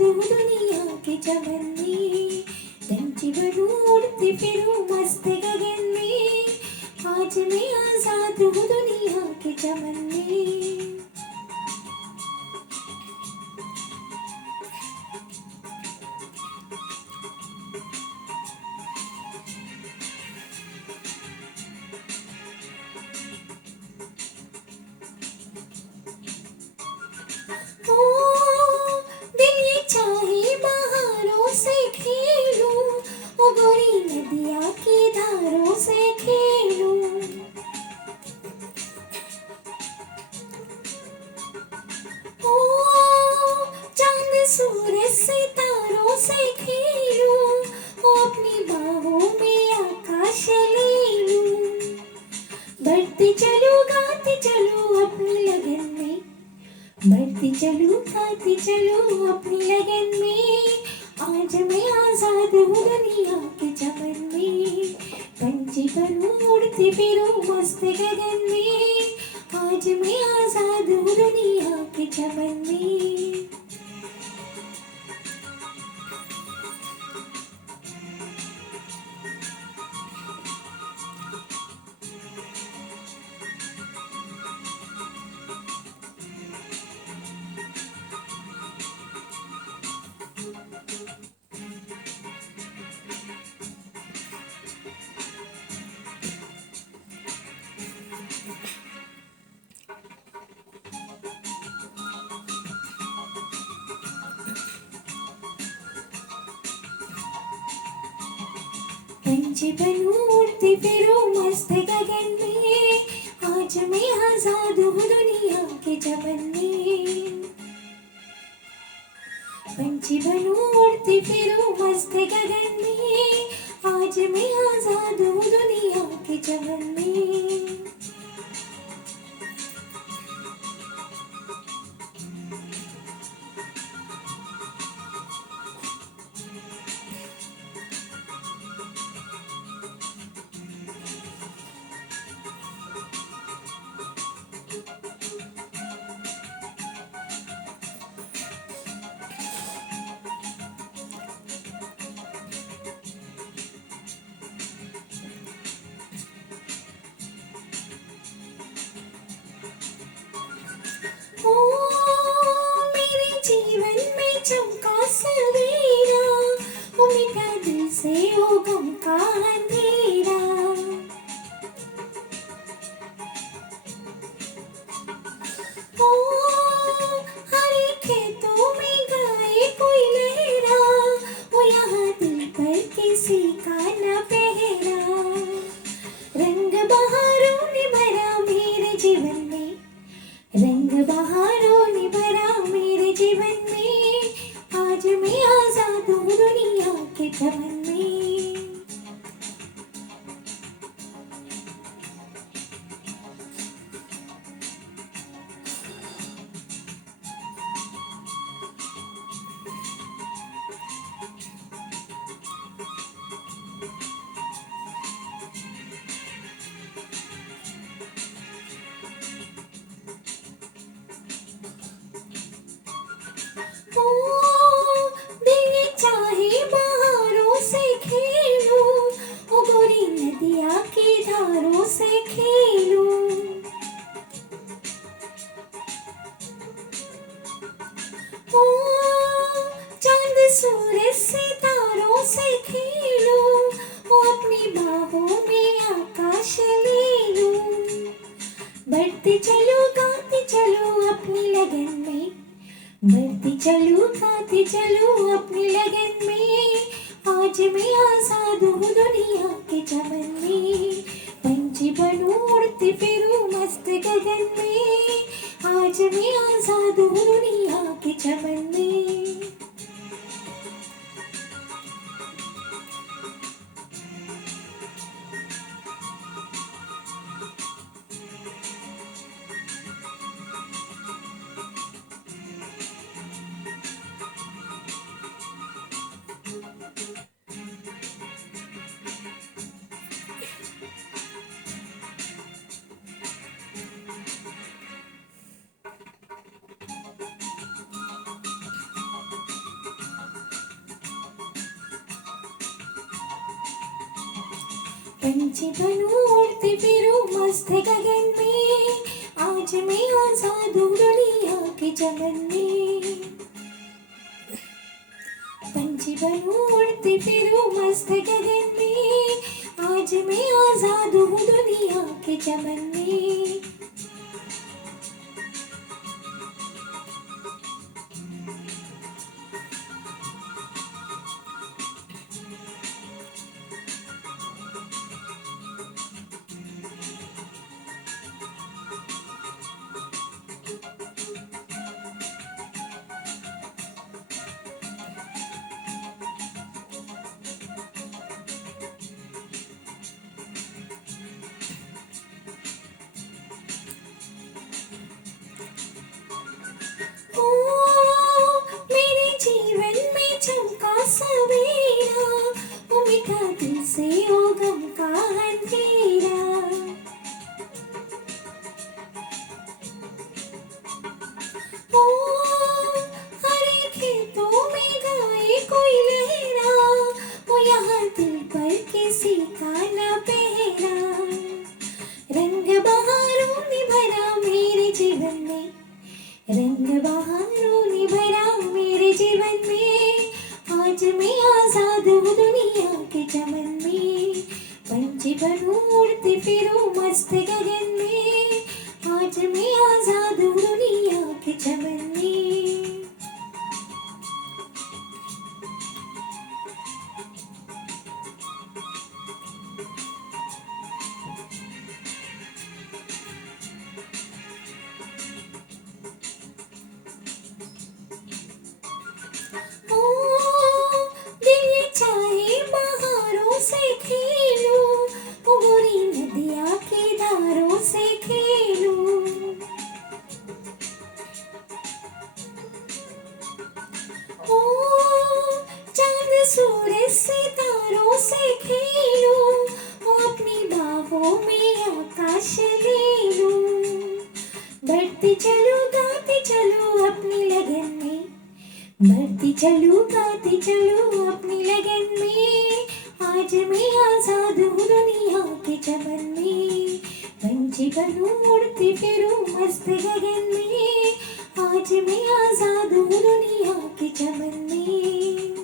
हूँ दुनिया के चमन में, पंछी बनूं उड़ती फिरूं मस्त गगन में, आज मैं आजाद हूँ दुनिया के चमन में। ओ दिल ये चाहे बहारों से खेलूं, ओ गोरी नदिया की धारों से खेलूं। ओ चांद सूरज सितारों से खेलूं, ओ अपनी बाहों में आकाश ले लूं। बढ़ती चलूं गाती चलूं अपनी लगन में, बढ़ती चलूं गाती चलूं अपनी लगन में, आज मैं आजाद हूँ दुनिया के चमन में, पंछी बनूं उड़ती फिरूं मस्त गगन में, आज मैं आजाद हूँ दुनिया के चमन में। पंछी बनूं उड़ती फिरूं मस्त गगन में, आज मैं आजाद हूँ दुनिया के चमन में। पंछी बनूं उड़ती फिरूं मस्त गगन में, आज मैं आजाद हूँ दुनिया के चमन में। ओ मेरे जीवन में चमका सवेरा, ओ मिटा दिल से ओ गम का अंधेरा। ओ हरे खेतों में गाए कोई लहरा, ओ यहाँ दिल पर किसी का न पहरा। रंग बहारों ने भरा मेरे जीवन में, रंग बहारों ने भरा मेरे जीवन में, आज मैं आजाद हूँ दुनिया के चमन में। ओ दिल ये चाहे बहारों से खेलूं, ओ गोरी नदिया की धारों से खेलूं। ओ चांद सूरज सितारों से खेलूं, ओ अपनी बाहों में आकाश ले लूं। बढ़ती चलो गाती चलो अपनी लगन में, बढ़ती चलूं गाती चलूं अपनी लगन में, आज मैं आजाद हूँ दुनिया के चमन में। पंछी बनूं उड़ती फिरूं मस्त गगन में, आज मैं आजाद हूँ दुनिया के चमन में। पंछी बनूं उड़ती फिरूं मस्त गगन में, आज मैं आजाद हूँ दुनिया के चमन में। पंछी बनूं उड़ती फिरूं मस्त गगन में, आज मैं आजाद हूँ दुनिया के चमन में। ओ मेरे जीवन में चमका सवेरा, ओ मिटा दिल से ओ गम का अंधेरा। ओ हरे खेतों में गाए कोई लहरा, ओ यहाँ दिल पर किसी का न पहरा। रंग बहारों ने भरा मेरे जीवन में, रंग बहारों ने भरा मेरे जीवन में, आज मैं आजाद हूँ दुनिया के चमन में। पंछी बनूं उड़ती फिरूं मस्त गगन में, आज मैं आजाद हूँ दुनिया के चमन में। ओ दिल ये चाहे बहारों से खेलूं, ओ गोरी नदिया के धारों से खेलूं। ओ चांद सूरज सितारों से खेलूं, ओ अपनी बाहों में आकाश ले लूं। बढ़ती चलूं गाती चलूं अपनी लगन में, बढ़ती चलूं गाती चलूं अपनी लगन में, आज मैं आजाद हूँ दुनिया के चमन में। पंछी बनूं उड़ती फिरूं मस्त गगन में, आज मैं आजाद हूँ दुनिया के चमन में।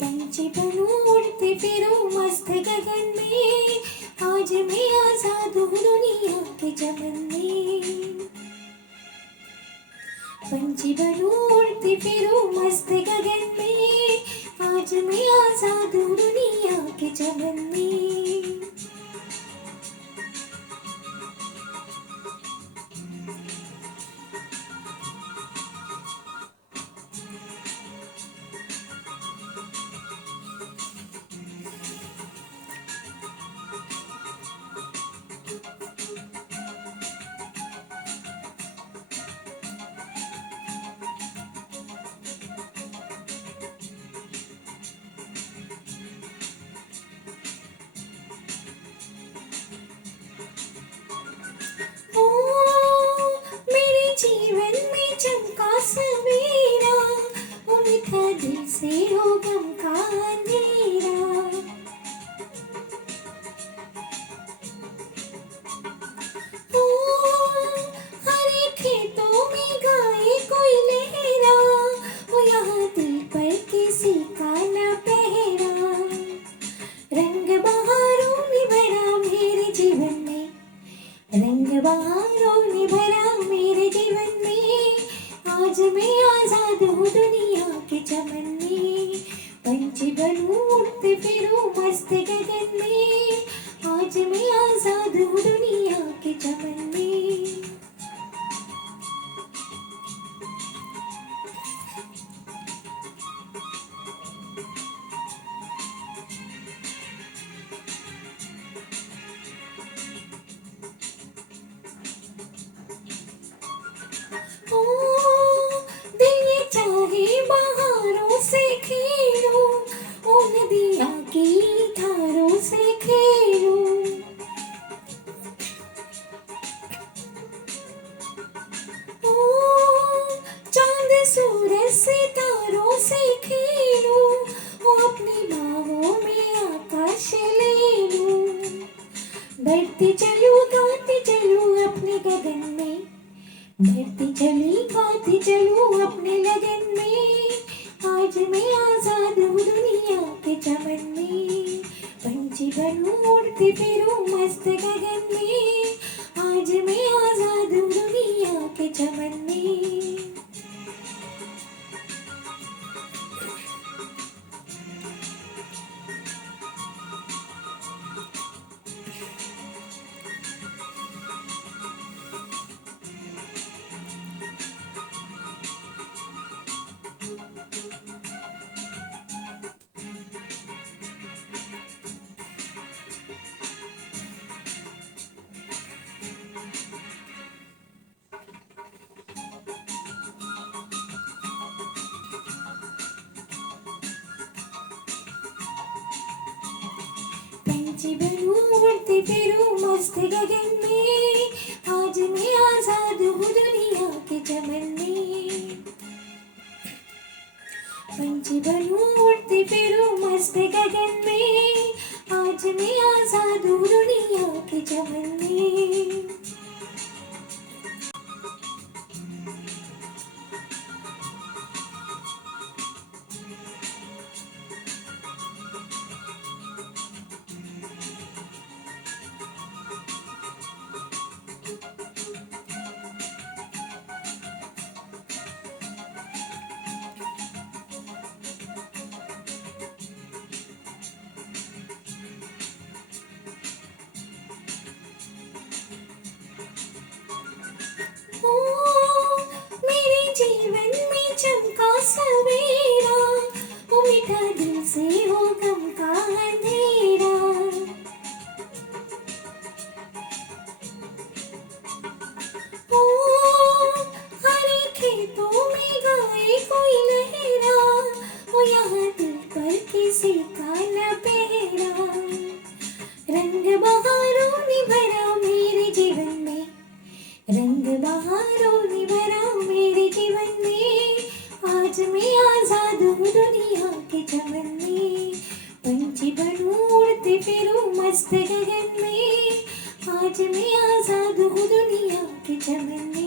पंछी बनूं उड़ती फिरूं मस्त गगन में, आज मैं आजाद हूँ दुनिया के चमन में। पंछी बनूं उड़ती फिरूं मस्त गगन में, आज मैं आजाद हूँ दुनिया के चमन में। ओ मेरे जीवन में चमका सवेरा, ओ मिटा दिल से ओ गम का अंधेरा। ओ हरे खेतों में गाए कोई लहरा, ओ यहाँ दिल पर किसी का न पहरा। रंग बहारों ने भरा मेरे जीवन में, रंग बहारों ने भरा मेरे जीवन में, आज मैं आजाद हूँ दुनिया के चमन में। पंछी बनूं उड़ते फिरूं मस्त गगन में, आज मैं आजाद हूँ दुनिया के चमन में। ओ दिल ये चाहे बहारों से खेलो, ओ नदिया की धारों से खेलो। ओ चांद सूरज सितारों से खेलो, ओ अपनी बाहों में आकाश ले लो। बढ़ती चलूं गाती चलूं अपने गगन में, बढ़ती चली गाती चलूं अपने लगन में। आज मैं आजाद हूँ दुनिया के चमन में, पंछी बनूं उड़ती फिरूं मस्त गगन में। आज मैं आजाद हूँ दुनिया के चमन में। पंछी बनूं उड़ती फिरूं मस्त गगन में। आज मैं आजाद हूँ दुनिया के चमन में। पंछी बनूं उड़ती फिरूं मस्त गगन में। आज मैं आजाद हूँ दुनिया के चमन में। ओ मेरे जीवन में चमका सवेरा, ओ मिटा दिल से हो गम का अंधेरा। ओ हरे खेतों में गाए कोई लहरा, ओ यहाँ दिल पर किसी का न पहरा। रंग बहारों ने भरा मेरे जीवन में, रंग बहारों ने भरा मेरे जीवन में। आज मैं आजाद हूँ दुनिया के चमन में, पंछी बनूं उड़ती फिरूं मस्त गगन में। आज मैं आजाद हूँ दुनिया के चमन में।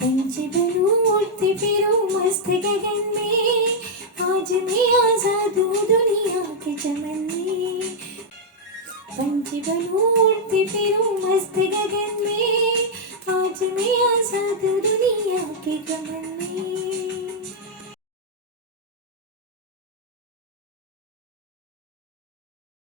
पंछी बनूं उड़ती फिरूं मस्त गगन में। आज मैं आजाद हूँ दुनिया के चमन में। पंछी बनूं उड़ती फिरूं मस्त गगन में। आज मैं आजाद हूँ दुनिया के चमन में।